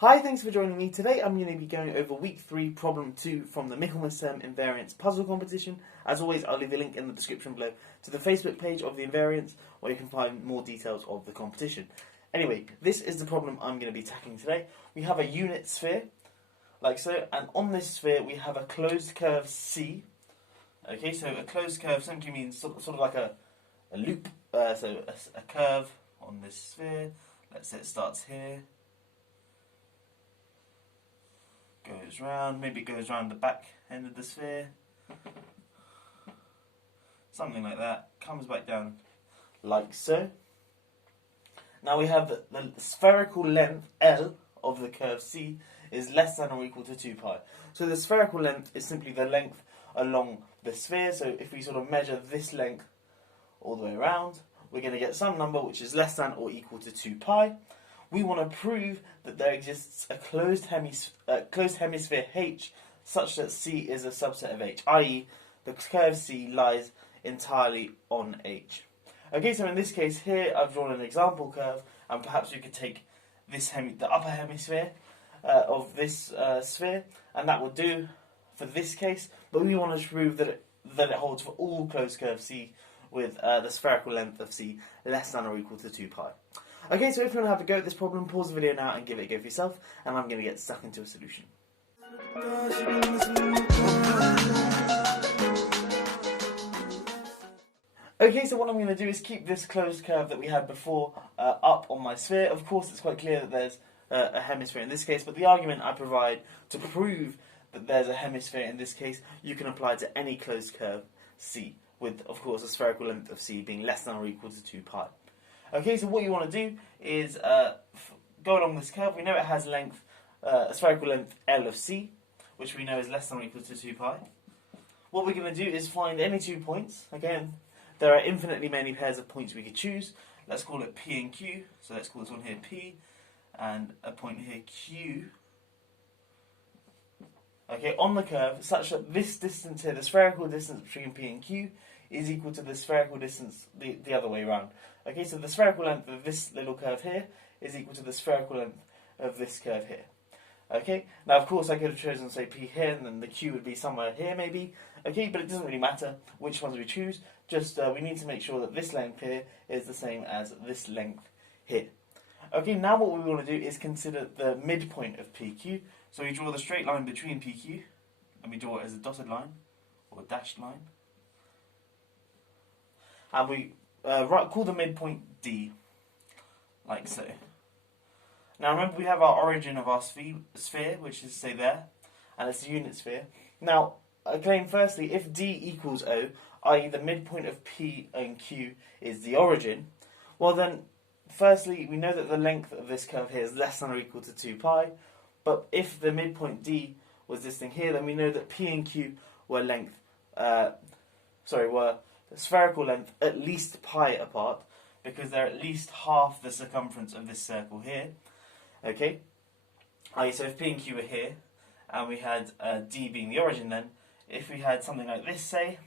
Hi, thanks for joining me. Today I'm going to be going over week 3, problem 2 from the Michaelmas term Invariants puzzle competition. As always, I'll leave a link in the description below to the Facebook page of the Invariants, where you can find more details of the competition. Anyway, this is the problem I'm going to be tackling today. We have a unit sphere, like so, and on this sphere we have a closed curve C. Okay, so a closed curve simply means sort of like a loop, so a curve on this sphere. Let's say it starts here, goes round, maybe it goes round the back end of the sphere, something like that, comes back down like so. Now we have the spherical length L of the curve C is less than or equal to 2 pi. So the spherical length is simply the length along the sphere, so if we sort of measure this length all the way around, we're going to get some number which is less than or equal to 2 pi. We want to prove that there exists a closed hemisphere H such that C is a subset of H, i.e. the curve C lies entirely on H. Okay, so in this case here I've drawn an example curve, and perhaps we could take this the upper hemisphere of this sphere, and that will do for this case, but we want to prove that it holds for all closed curves C with the spherical length of C less than or equal to 2 pi. Okay, so if you want to have a go at this problem, pause the video now and give it a go for yourself, and I'm going to get stuck into a solution. Okay, so what I'm going to do is keep this closed curve that we had before up on my sphere. Of course, it's quite clear that there's a hemisphere in this case, but the argument I provide to prove that there's a hemisphere in this case, you can apply to any closed curve C, with, of course, a spherical length of C being less than or equal to 2 pi. Okay, so what you want to do is go along this curve. We know it has length, a spherical length L of C, which we know is less than or equal to 2 pi. What we're going to do is find any 2 points. Again, there are infinitely many pairs of points we could choose. Let's call it P and Q. So let's call this one here P, and a point here Q. Okay, on the curve, such that this distance here, the spherical distance between P and Q, is equal to the spherical distance the other way around. Okay, so the spherical length of this little curve here is equal to the spherical length of this curve here. Okay, now of course I could have chosen, say, P here, and then the Q would be somewhere here maybe. Okay, but it doesn't really matter which ones we choose, just we need to make sure that this length here is the same as this length here. Okay, now what we want to do is consider the midpoint of PQ. So we draw the straight line between PQ, and we draw it as a dotted line, or a dashed line. And we call the midpoint D, like so. Now remember, we have our origin of our sphere, which is, say, there, and it's a unit sphere. Now, I claim firstly, if D equals O, i.e. the midpoint of P and Q is the origin, well then, firstly, we know that the length of this curve here is less than or equal to 2 pi, but if the midpoint D was this thing here, then we know that P and Q were were the spherical length at least pi apart, because they're at least half the circumference of this circle here. Okay, so if P and Q were here, and we had D being the origin, then if we had something like this, say,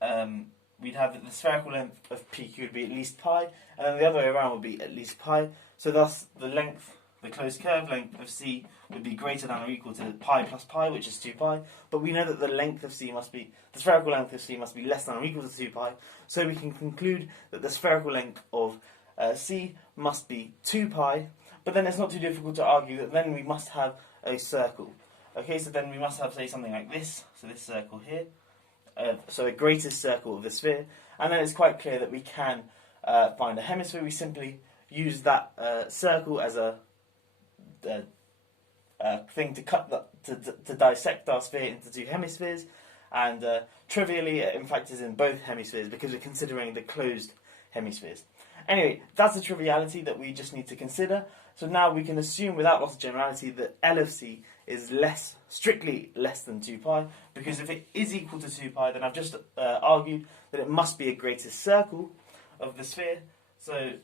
we'd have that the spherical length of PQ would be at least pi, and then the other way around would be at least pi. So thus the length, the closed curve length of C would be greater than or equal to pi plus pi, which is 2 pi. But we know that the length of C must be, the spherical length of C must be less than or equal to 2 pi. So we can conclude that the spherical length of C must be 2 pi. But then it's not too difficult to argue that then we must have a circle. Okay, so then we must have, say, something like this. So this circle here. So the greatest circle of the sphere. And then it's quite clear that we can find a hemisphere. We simply use that circle as a thing to to dissect our sphere into 2 hemispheres, and trivially it in fact is in both hemispheres because we're considering the closed hemispheres. Anyway, that's a triviality that we just need to consider. So now we can assume without loss of generality that L of C is strictly less than 2 pi, because if it is equal to 2 pi, then I've just argued that it must be a greatest circle of the sphere. So,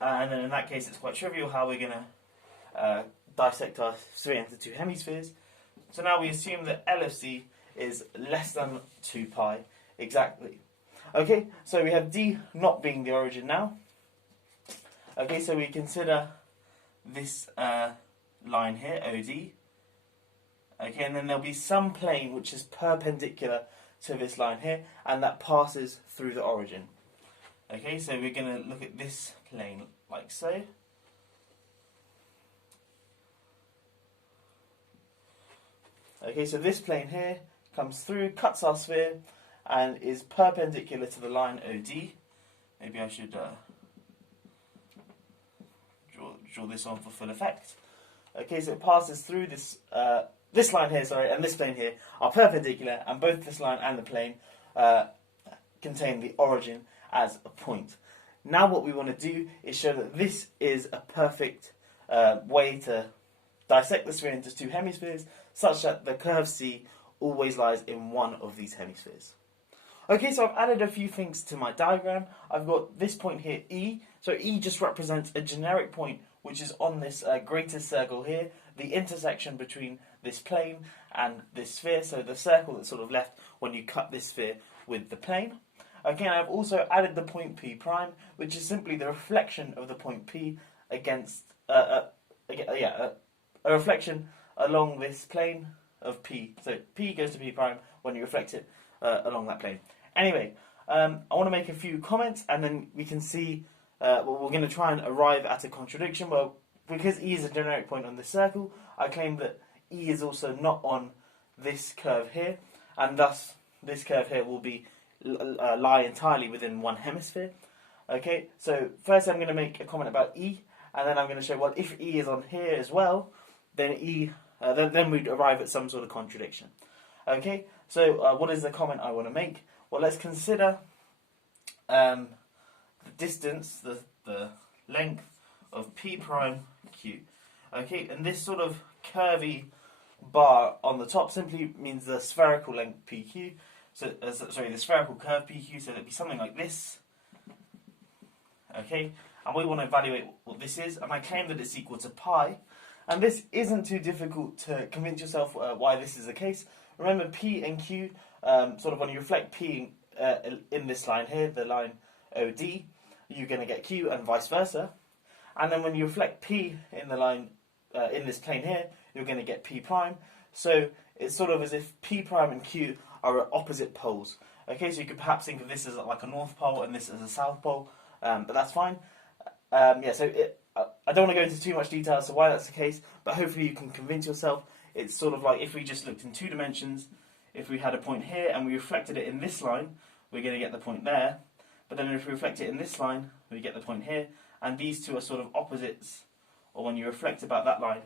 and then in that case it's quite trivial how we're going to dissect our sphere into 2 hemispheres. So now we assume that L of C is less than 2 pi exactly. Okay, so we have D not being the origin now. Okay, so we consider this line here, OD. Okay, and then there'll be some plane which is perpendicular to this line here, and that passes through the origin. Okay, so we're going to look at this plane like so. Okay, so this plane here comes through, cuts our sphere, and is perpendicular to the line OD. Maybe I should draw this on for full effect. Okay, so it passes through this this line here, sorry, and this plane here are perpendicular, and both this line and the plane contain the origin as a point. Now what we want to do is show that this is a perfect way to dissect the sphere into two hemispheres, such that the curve C always lies in one of these hemispheres. Okay, so I've added a few things to my diagram. I've got this point here, E. So E just represents a generic point which is on this greater circle here, the intersection between this plane and this sphere, so the circle that's sort of left when you cut this sphere with the plane. Okay, and I've also added the point P prime, which is simply the reflection of the point P against, a reflection along this plane of P. So P goes to P prime when you reflect it along that plane. Anyway, I want to make a few comments, and then we can see, we're going to try and arrive at a contradiction. Well, because E is a generic point on this circle, I claim that E is also not on this curve here, and thus this curve here will be lie entirely within one hemisphere. Okay, so first I'm going to make a comment about E, and then I'm going to show, well, if E is on here as well, then then we'd arrive at some sort of contradiction. Okay, so what is the comment I want to make? Well, let's consider the distance, the length of P prime Q. Okay, and this sort of curvy bar on the top simply means the spherical length PQ. So, the spherical curve PQ, so it'd be something like this. Okay, and we want to evaluate what this is, and I claim that it's equal to pi. And this isn't too difficult to convince yourself why this is the case. Remember, P and Q, sort of when you reflect P in this line here, the line OD, you're going to get Q and vice versa. And then when you reflect P in the line, in this plane here, you're going to get P prime. So it's sort of as if P prime and Q are at opposite poles. Okay, so you could perhaps think of this as like a north pole and this as a south pole, but that's fine. So I don't want to go into too much detail as to why that's the case, but hopefully you can convince yourself. It's sort of like if we just looked in two dimensions, if we had a point here and we reflected it in this line, we're going to get the point there. But then if we reflect it in this line, we get the point here. And these two are sort of opposites, or when you reflect about that line,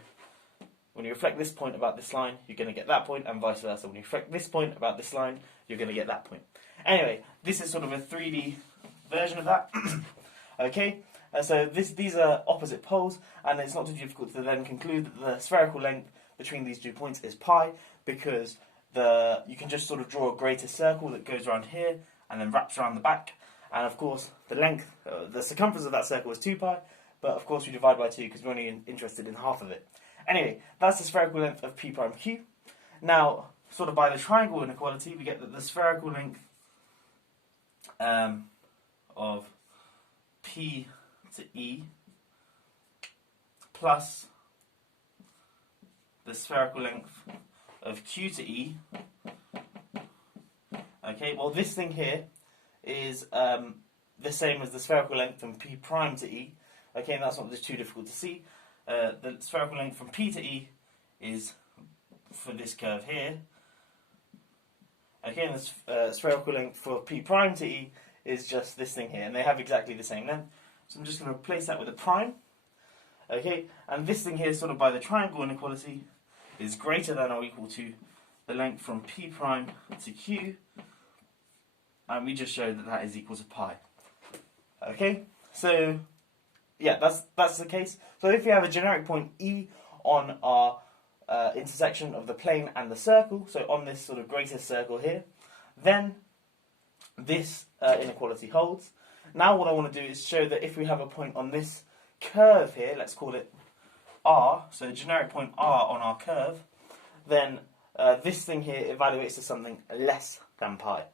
when you reflect this point about this line, you're going to get that point, and vice versa. When you reflect this point about this line, you're going to get that point. Anyway, this is sort of a 3D version of that. Okay, so these are opposite poles, and it's not too difficult to then conclude that the spherical length between these 2 points is pi, because you can just sort of draw a greater circle that goes around here and then wraps around the back. And of course, the length, the circumference of that circle is 2 pi, but of course we divide by 2 because we're only interested in half of it. Anyway, that's the spherical length of P prime Q. Now, sort of by the triangle inequality, we get that the spherical length of P to E plus the spherical length of Q to E. Okay, well this thing here is the same as the spherical length from P prime to E. Okay, and that's not just too difficult to see. The spherical length from P to E is for this curve here. Okay, and the spherical length for P prime to E is just this thing here, and they have exactly the same length. So I'm just going to replace that with a prime. Okay, and this thing here, sort of by the triangle inequality, is greater than or equal to the length from P prime to Q, and we just showed that that is equal to pi. Okay, so yeah, that's the case. So if you have a generic point E on our intersection of the plane and the circle, so on this sort of greater circle here, then this inequality holds. Now what I want to do is show that if we have a point on this curve here, let's call it R, so a generic point R on our curve, then this thing here evaluates to something less than pi.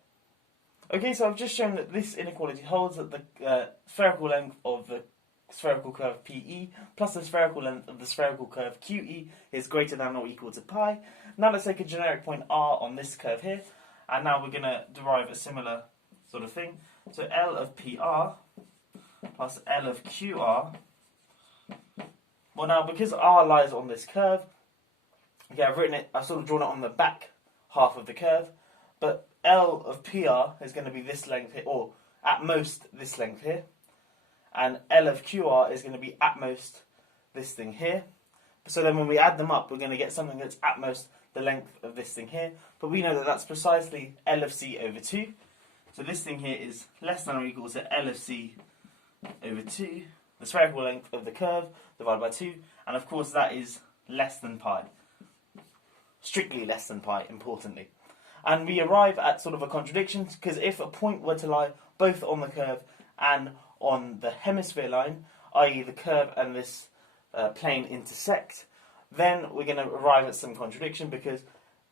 Okay, so I've just shown that this inequality holds, that the spherical length of the spherical curve PE plus the spherical length of the spherical curve QE is greater than or equal to pi. Now let's take a generic point R on this curve here, and now we're going to derive a similar sort of thing. So L of PR plus L of QR. Well, now because R lies on this curve, okay, I've sort of drawn it on the back half of the curve, but L of PR is going to be this length here, or at most this length here, and L of QR is going to be at most this thing here. So then when we add them up, we're going to get something that's at most the length of this thing here, but we know that that's precisely L of C over 2. So this thing here is less than or equal to L of C over 2, the spherical length of the curve divided by 2, and of course that is less than pi. Strictly less than pi, importantly. And we arrive at sort of a contradiction, because if a point were to lie both on the curve and on the hemisphere line, i.e. the curve and this plane intersect, then we're going to arrive at some contradiction, because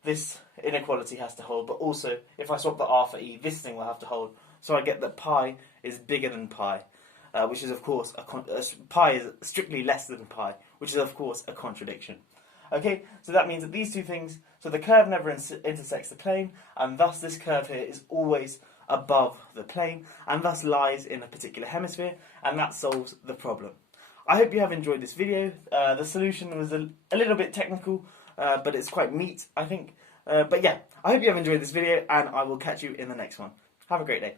this inequality has to hold, but also if I swap the R for E, this thing will have to hold. So I get that pi is bigger than pi, which is of course, pi is strictly less than pi, which is of course a contradiction. Okay, so that means that these two things, so the curve never intersects the plane, and thus this curve here is always above the plane, and thus lies in a particular hemisphere, and that solves the problem. I hope you have enjoyed this video. The solution was a little bit technical, but it's quite neat, I think. But yeah, I hope you have enjoyed this video, and I will catch you in the next one. Have a great day.